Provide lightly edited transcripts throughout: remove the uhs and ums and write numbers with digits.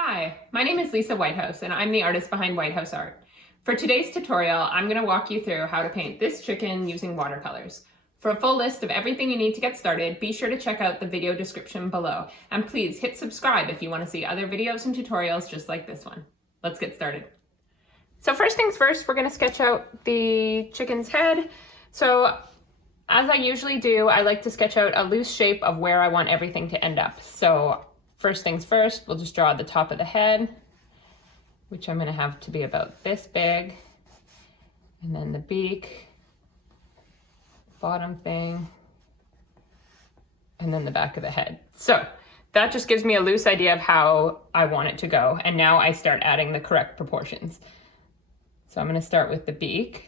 Hi, my name is Lisa Whitehouse and I'm the artist behind Whitehouse Art. For today's tutorial, I'm going to walk you through how to paint this chicken using watercolors. For a full list of everything you need to get started, be sure to check out the video description below. And please hit subscribe if you want to see other videos and tutorials just like this one. Let's get started. So first things first, we're going to sketch out the chicken's head. So as I usually do, I like to sketch out a loose shape of where I want everything to end up. So first things first, we'll just draw the top of the head, which I'm going to have to be about this big, and then the beak, bottom thing, and then the back of the head. So that just gives me a loose idea of how I want it to go, and now I start adding the correct proportions. So I'm going to start with the beak.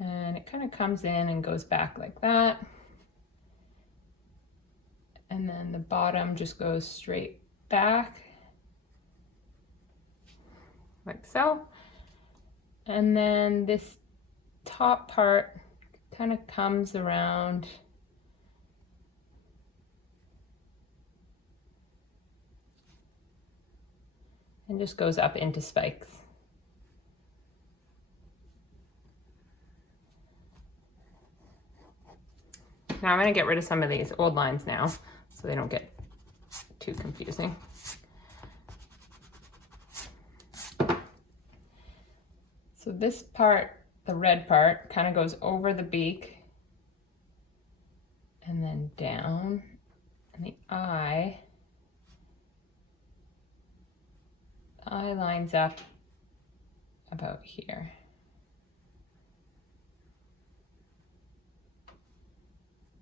And it kind of comes in and goes back like that. And then the bottom just goes straight back, like so. And then this top part kind of comes around and just goes up into spikes. Now I'm going to get rid of some of these old lines now so they don't get too confusing. So this part, the red part, kind of goes over the beak and then down, and the eye lines up about here.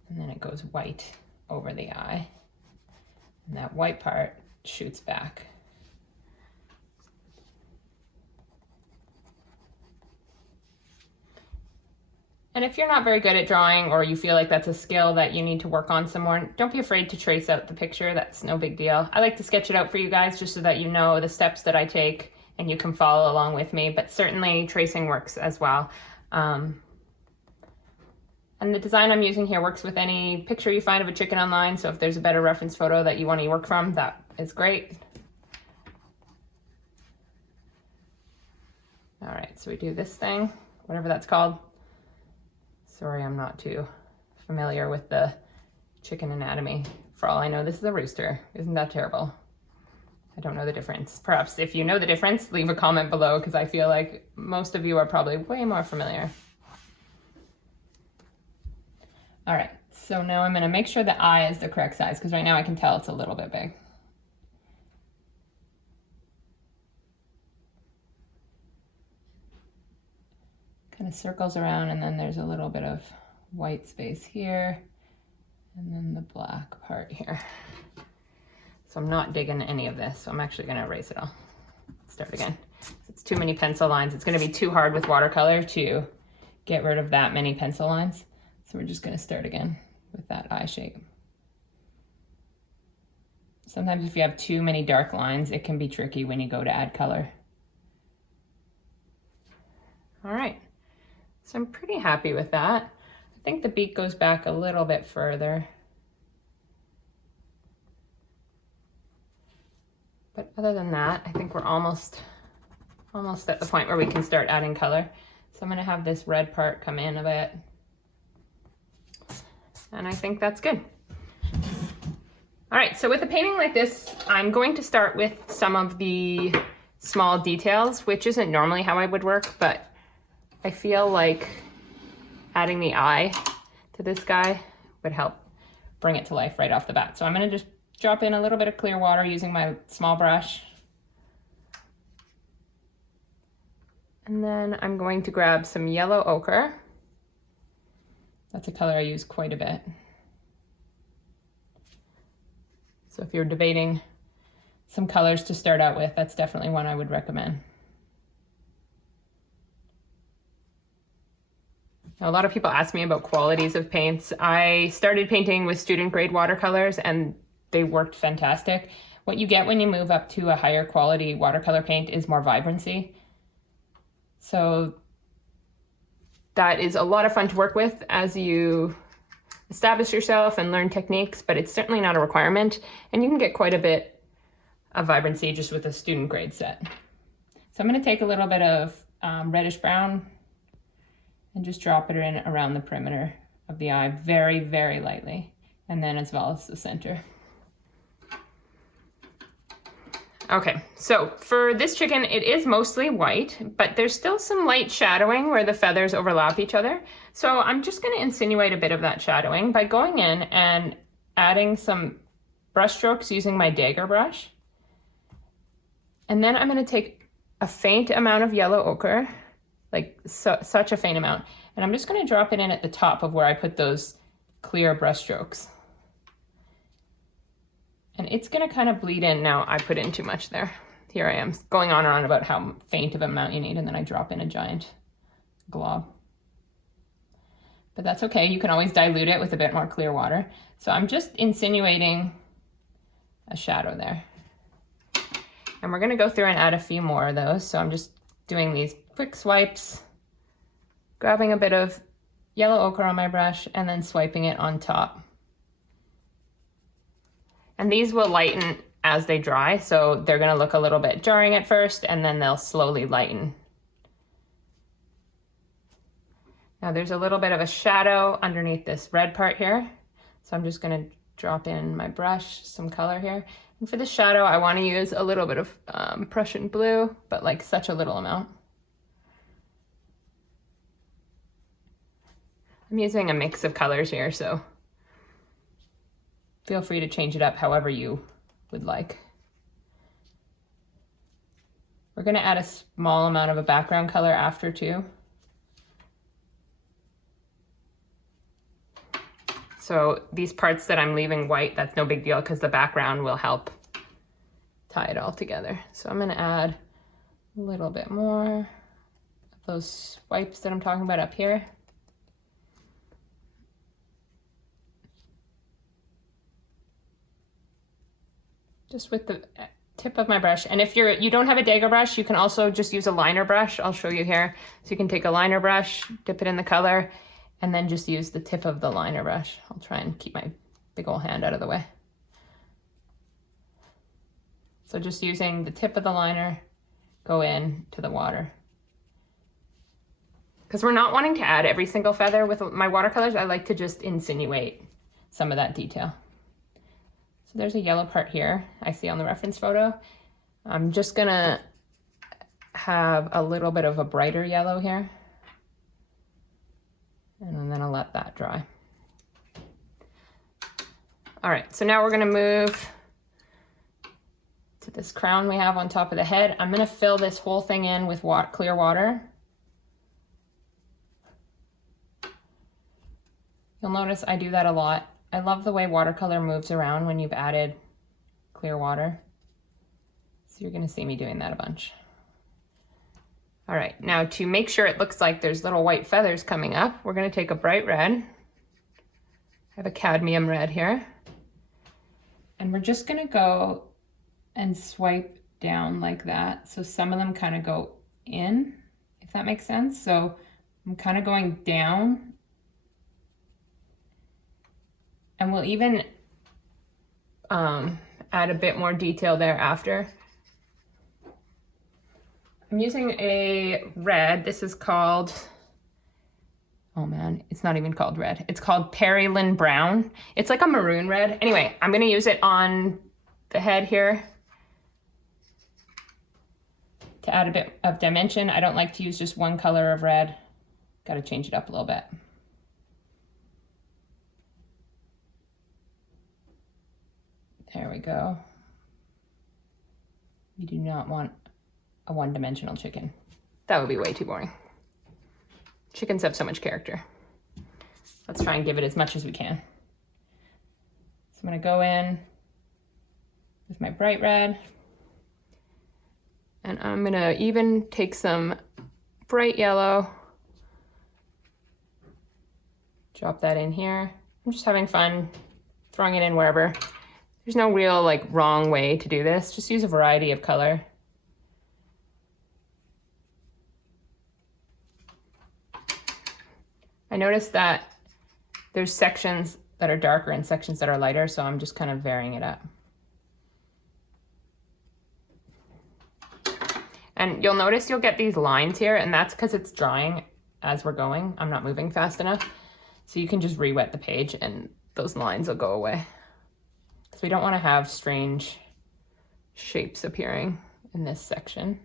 And then it goes white over the eye. And that white part shoots back. And if you're not very good at drawing, or you feel like that's a skill that you need to work on some more, don't be afraid to trace out the picture. That's no big deal. I like to sketch it out for you guys just so that you know the steps that I take and you can follow along with me, but certainly tracing works as well. And the design I'm using here works with any picture you find of a chicken online, so if there's a better reference photo that you want to work from, that is great. All right, so we do this thing, whatever that's called. Sorry, I'm not too familiar with the chicken anatomy. For all I know, this is a rooster. Isn't that terrible? I don't know the difference. Perhaps if you know the difference, leave a comment below, because I feel like most of you are probably way more familiar. All right, so now I'm gonna make sure the eye is the correct size, because right now I can tell it's a little bit big. Kind of circles around, and then there's a little bit of white space here, and then the black part here. So I'm not digging any of this, so I'm actually gonna erase it all. Start again. It's too many pencil lines. It's gonna be too hard with watercolor to get rid of that many pencil lines. So we're just going to start again with that eye shape. Sometimes if you have too many dark lines, it can be tricky when you go to add color. All right, so I'm pretty happy with that. I think the beak goes back a little bit further. But other than that, I think we're almost at the point where we can start adding color. So I'm going to have this red part come in a bit. And I think that's good. All right, so with a painting like this, I'm going to start with some of the small details, which isn't normally how I would work, but I feel like adding the eye to this guy would help bring it to life right off the bat. So I'm gonna just drop in a little bit of clear water using my small brush. And then I'm going to grab some yellow ochre. That's a color I use quite a bit. So if you're debating some colors to start out with, that's definitely one I would recommend. Now, a lot of people ask me about qualities of paints. I started painting with student grade watercolors and they worked fantastic. What you get when you move up to a higher quality watercolor paint is more vibrancy. So that is a lot of fun to work with as you establish yourself and learn techniques, but it's certainly not a requirement. And you can get quite a bit of vibrancy just with a student grade set. So I'm going to take a little bit of reddish brown and just drop it in around the perimeter of the eye very, very lightly, and then as well as the center. Okay, so for this chicken, it is mostly white, but there's still some light shadowing where the feathers overlap each other. So I'm just going to insinuate a bit of that shadowing by going in and adding some brush strokes using my dagger brush. And then I'm going to take a faint amount of yellow ochre, like such a faint amount, and I'm just going to drop it in at the top of where I put those clear brush strokes. And it's going to kind of bleed in. Now I put in too much there. Here I am going on and on about how faint of an amount you need, and then I drop in a giant glob. But that's okay. You can always dilute it with a bit more clear water. So I'm just insinuating a shadow there. And we're going to go through and add a few more of those. So I'm just doing these quick swipes, grabbing a bit of yellow ochre on my brush, and then swiping it on top. And these will lighten as they dry, so they're going to look a little bit jarring at first, and then they'll slowly lighten. Now there's a little bit of a shadow underneath this red part here, so I'm just going to drop in my brush, some color here. And for the shadow, I want to use a little bit of Prussian blue, but like such a little amount. I'm using a mix of colors here, so feel free to change it up however you would like. We're going to add a small amount of a background color after too. So these parts that I'm leaving white, that's no big deal because the background will help tie it all together. So I'm going to add a little bit more of those swipes that I'm talking about up here. Just with the tip of my brush. And if you don't have a dagger brush, you can also just use a liner brush. I'll show you here. So you can take a liner brush, dip it in the color, and then just use the tip of the liner brush. I'll try and keep my big old hand out of the way. So just using the tip of the liner, go in to the water. Because we're not wanting to add every single feather with my watercolors, I like to just insinuate some of that detail. So there's a yellow part here I see on the reference photo. I'm just gonna have a little bit of a brighter yellow here. And then I'll let that dry. All right, so now we're gonna move to this crown we have on top of the head. I'm gonna fill this whole thing in with clear water. You'll notice I do that a lot. I love the way watercolor moves around when you've added clear water. So you're gonna see me doing that a bunch. All right, now to make sure it looks like there's little white feathers coming up, we're gonna take a bright red. I have a cadmium red here. And we're just gonna go and swipe down like that. So some of them kind of go in, if that makes sense. So I'm kind of going down. And we'll even add a bit more detail there after. I'm using a red. This is called, oh man, it's not even called red. It's called Perilyn Brown. It's like a maroon red. Anyway, I'm gonna use it on the head here to add a bit of dimension. I don't like to use just one color of red. Gotta change it up a little bit. There we go. You do not want a one-dimensional chicken. That would be way too boring. Chickens have so much character. Let's try and give it as much as we can. So I'm gonna go in with my bright red, and I'm gonna even take some bright yellow, drop that in here. I'm just having fun throwing it in wherever. There's no real wrong way to do this. Just use a variety of color. I noticed that There's sections that are darker and sections that are lighter, so I'm just kind of varying it up. And you'll notice you'll get these lines here, and that's because it's drying as we're going. I'm not moving fast enough. So you can just re-wet the page and those lines will go away. Because we don't want to have strange shapes appearing in this section.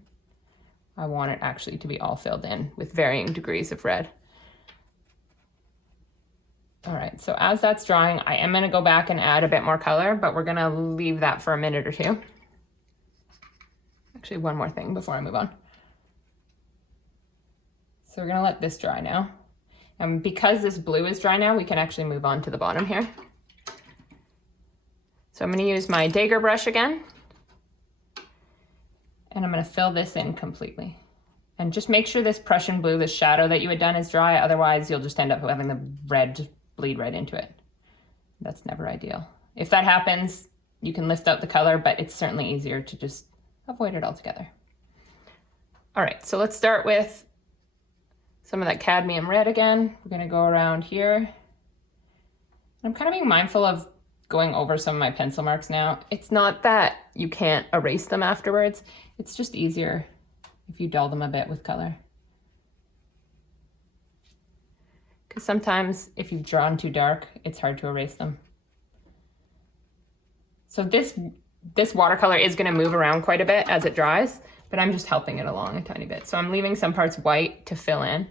I want it actually to be all filled in with varying degrees of red. All right, so as that's drying, I am going to go back and add a bit more color, but we're going to leave that for a minute or two. Actually, one more thing before I move on. So we're going to let this dry now. And because this blue is dry now, we can actually move on to the bottom here. So I'm going to use my Dagger brush again. And I'm going to fill this in completely. And just make sure this Prussian blue, the shadow that you had done, is dry. Otherwise, you'll just end up having the red bleed right into it. That's never ideal. If that happens, you can lift out the color, but it's certainly easier to just avoid it altogether. All right, so let's start with some of that cadmium red again. We're going to go around here. I'm kind of being mindful of going over some of my pencil marks now. It's not that you can't erase them afterwards. It's just easier if you dull them a bit with color. Because sometimes if you've drawn too dark, it's hard to erase them. So this watercolor is going to move around quite a bit as it dries, but I'm just helping it along a tiny bit. So I'm leaving some parts white to fill in.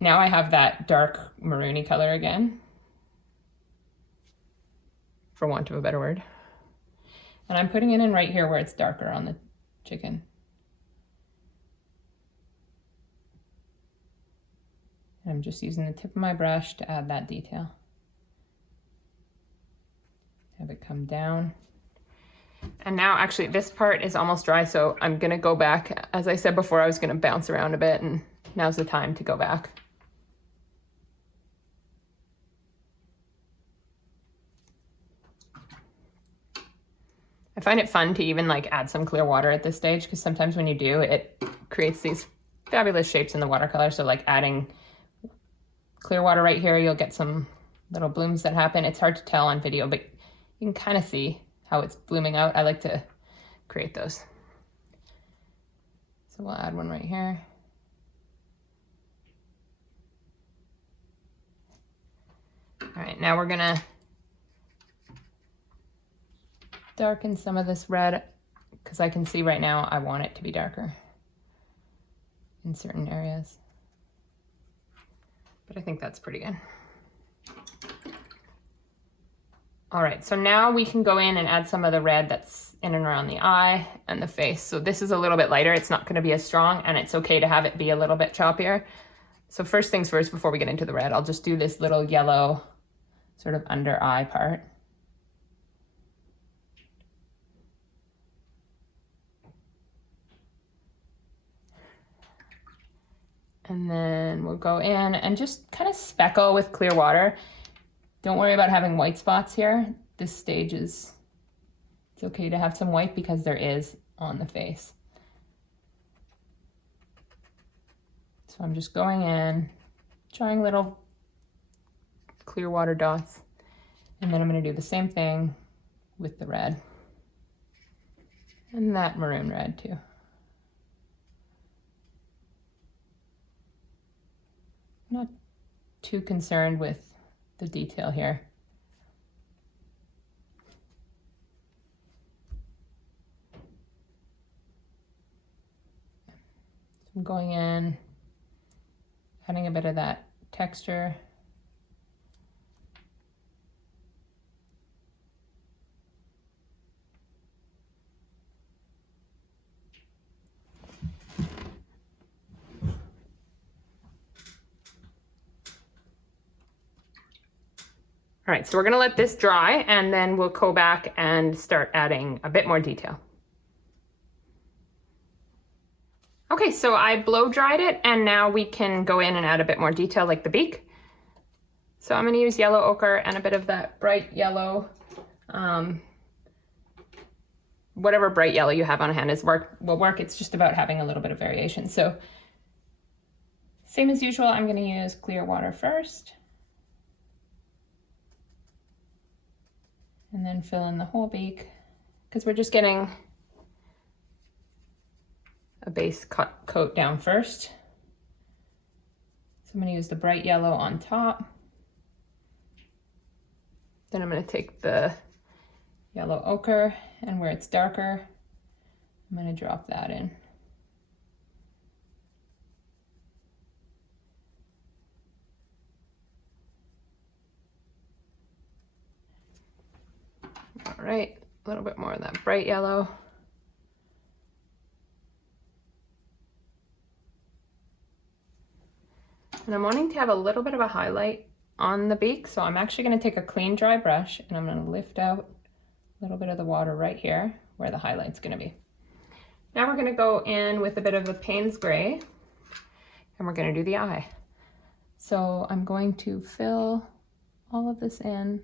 Now I have that dark maroony color again, for want of a better word. And I'm putting it in right here where it's darker on the chicken. I'm just using the tip of my brush to add that detail. Have it come down. And now actually this part is almost dry, so I'm gonna go back. As I said before, I was gonna bounce around a bit, and now's the time to go back. I find it fun to even like add some clear water at this stage, because sometimes when you do, it creates these fabulous shapes in the watercolor. So like adding clear water right here, you'll get some little blooms that happen. It's hard to tell on video, but you can kind of see how it's blooming out. I like to create those. So we'll add one right here. All right, now we're gonna darken some of this red, because I can see right now I want it to be darker in certain areas. But I think that's pretty good. All right, so now we can go in and add some of the red that's in and around the eye and the face. So this is a little bit lighter. It's not going to be as strong, and it's okay to have it be a little bit choppier. So first things first, before we get into the red, I'll just do this little yellow sort of under eye part. And then we'll go in and just kind of speckle with clear water. Don't worry about having white spots here. This stage it's okay to have some white because there is on the face. So I'm just going in, drawing little clear water dots. And then I'm going to do the same thing with the red. And that maroon red too. Not too concerned with the detail here. I'm going in, adding a bit of that texture. All right, so we're gonna let this dry, and then we'll go back and start adding a bit more detail. Okay, so I blow dried it, and now we can go in and add a bit more detail like the beak. So I'm gonna use yellow ochre and a bit of that bright yellow, whatever bright yellow you have on hand will work. It's just about having a little bit of variation. So same as usual, I'm gonna use clear water first. and then fill in the whole beak because we're just getting a base coat down first. So I'm going to use the bright yellow on top. Then I'm going to take the yellow ochre, and where it's darker, I'm going to drop that in. All right, a little bit more of that bright yellow. And I'm wanting to have a little bit of a highlight on the beak, so I'm actually going to take a clean dry brush and I'm going to lift out a little bit of the water right here where the highlight's going to be. Now we're going to go in with a bit of a Payne's Gray and we're going to do the eye. So I'm going to fill all of this in.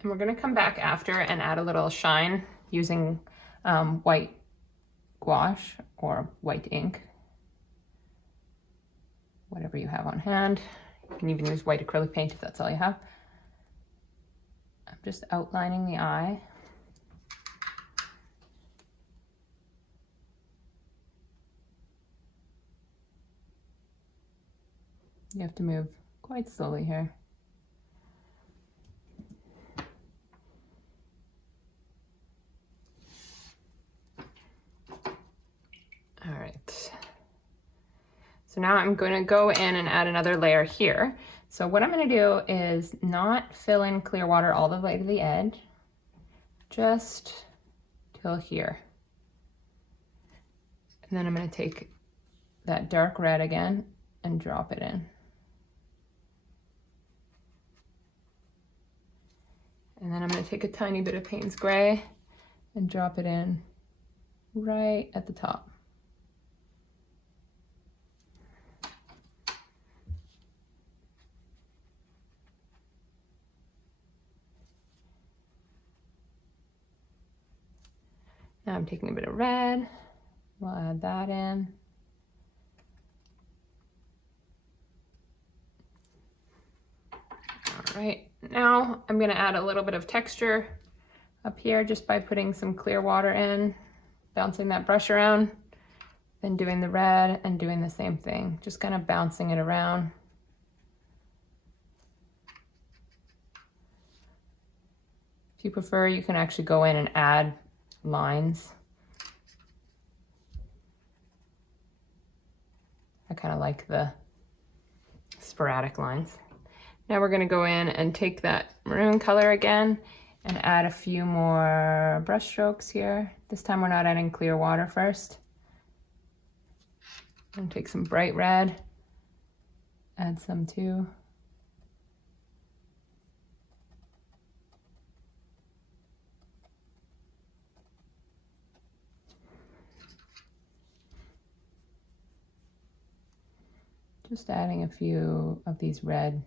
And we're going to come back after and add a little shine using white gouache or white ink, whatever you have on hand. You can even use white acrylic paint if that's all you have. I'm just outlining the eye. You have to move quite slowly here. All right, so now I'm going to go in and add another layer here. So what I'm going to do is not fill in clear water all the way to the edge, just till here. And then I'm going to take that dark red again and drop it in. And then I'm going to take a tiny bit of Payne's Gray and drop it in right at the top. Now I'm taking a bit of red, we'll add that in. All right, now I'm gonna add a little bit of texture up here just by putting some clear water in, bouncing that brush around, then doing the red and doing the same thing, just kind of bouncing it around. If you prefer, you can actually go in and add lines. I kind of like the sporadic lines. Now we're going to go in and take that maroon color again and add a few more brush strokes here. This time we're not adding clear water first. And take some bright red, add some too. Just adding a few of these red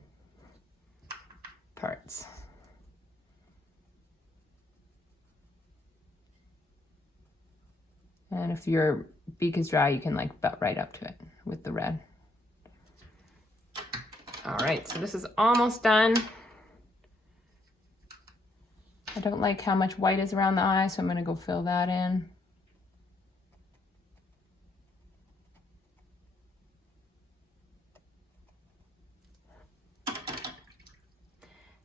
parts. And if your beak is dry, you can like butt right up to it with the red. All right, so this is almost done. I don't like how much white is around the eye, so I'm gonna go fill that in.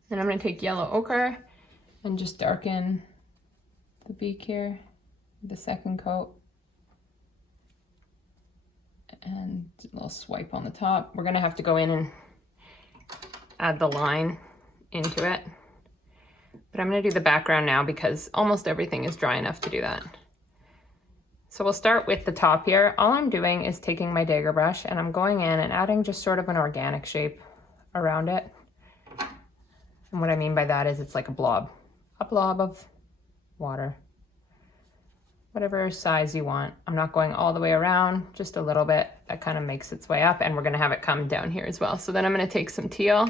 Then I'm going to take yellow ochre and just darken the beak here, the second coat. And a little swipe on the top. We're going to have to go in and add the line into it. But I'm going to do the background now because almost everything is dry enough to do that. So we'll start with the top here. All I'm doing is taking my dagger brush and I'm going in and adding just sort of an organic shape around it. And what I mean by that is it's like a blob of water, whatever size you want. I'm not going all the way around, just a little bit. That kind of makes its way up and we're gonna have it come down here as well. So then I'm gonna take some teal.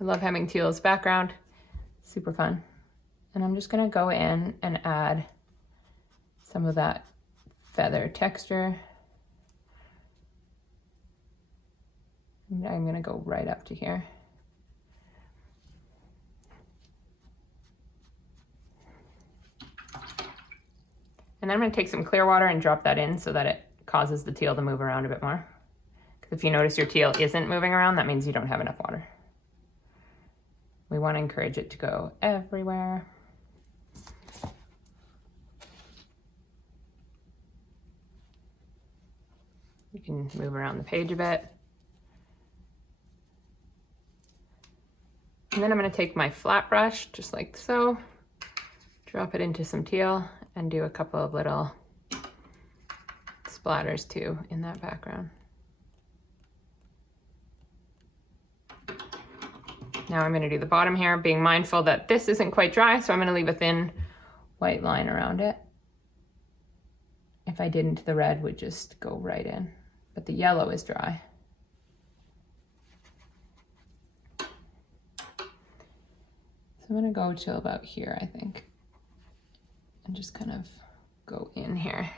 I love having teal as background, super fun. And I'm just gonna go in and add some of that feather texture. And I'm gonna go right up to here. And then I'm gonna take some clear water and drop that in so that it causes the teal to move around a bit more. Because if you notice your teal isn't moving around, that means you don't have enough water. We want to encourage it to go everywhere. You can move around the page a bit. And then I'm going to take my flat brush, just like so, drop it into some teal, and do a couple of little splatters too in that background. Now I'm going to do the bottom here, being mindful that this isn't quite dry, so I'm going to leave a thin white line around it. If I didn't, the red would just go right in, but the yellow is dry. So I'm going to go to about here, I think, and just kind of go in here.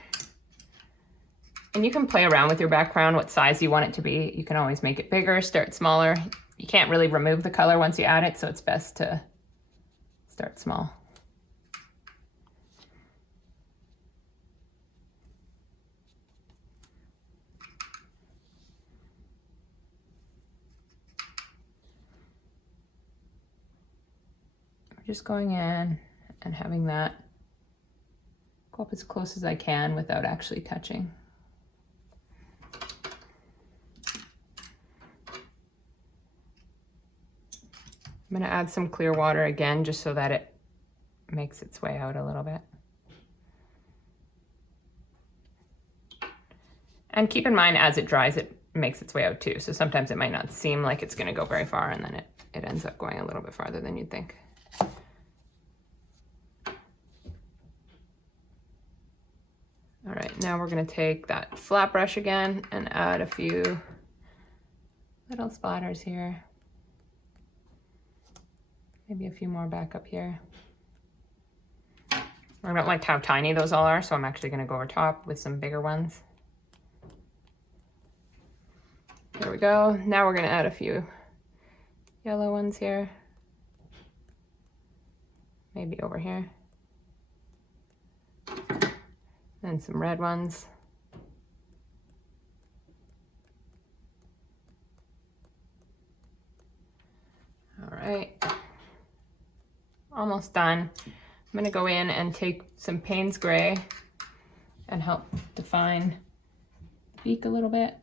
And you can play around with your background, what size you want it to be. You can always make it bigger, start smaller. You can't really remove the color once you add it, so it's best to start small. We're just going in and having that go up as close as I can without actually touching. I'm going to add some clear water again, just so that it makes its way out a little bit. And keep in mind, as it dries, it makes its way out too. So sometimes it might not seem like it's going to go very far, and then it ends up going a little bit farther than you'd think. All right, now we're going to take that flat brush again and add a few little splatters here. Maybe a few more back up here. I don't like how tiny those all are, so I'm actually going to go over top with some bigger ones. There we go. Now we're going to add a few yellow ones here. Maybe over here. And some red ones. All right. Almost done. I'm going to go in and take some Payne's Gray and help define the beak a little bit.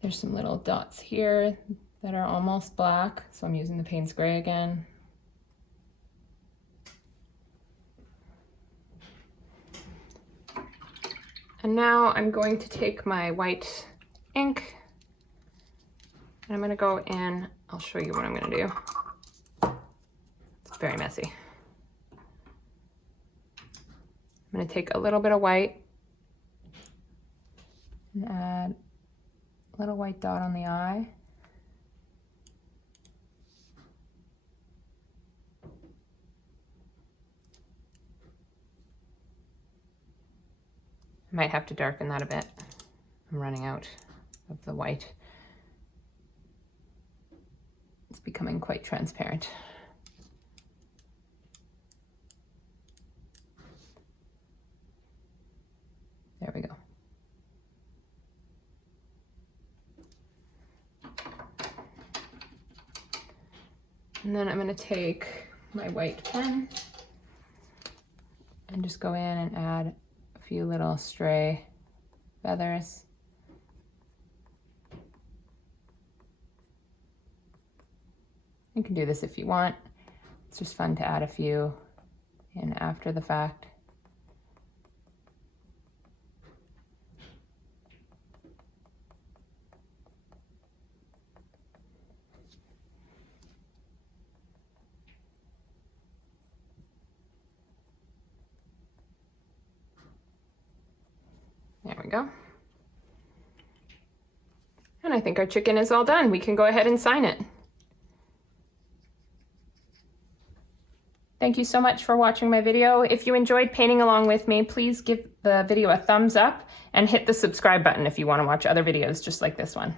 There's some little dots here that are almost black, so I'm using the Payne's Gray again. And now I'm going to take my white ink and I'm going to go in. I'll show you what I'm going to do. It's very messy. I'm going to take a little bit of white and add a little white dot on the eye. I might have to darken that a bit. I'm running out of the white. It's becoming quite transparent. There we go. And then I'm going to take my white pen and just go in and add a few little stray feathers. You can do this if you want. It's just fun to add a few in after the fact. we go. And I think our chicken is all done. We can go ahead and sign it. Thank you so much for watching my video. If you enjoyed painting along with me, please give the video a thumbs up and hit the subscribe button if you want to watch other videos just like this one.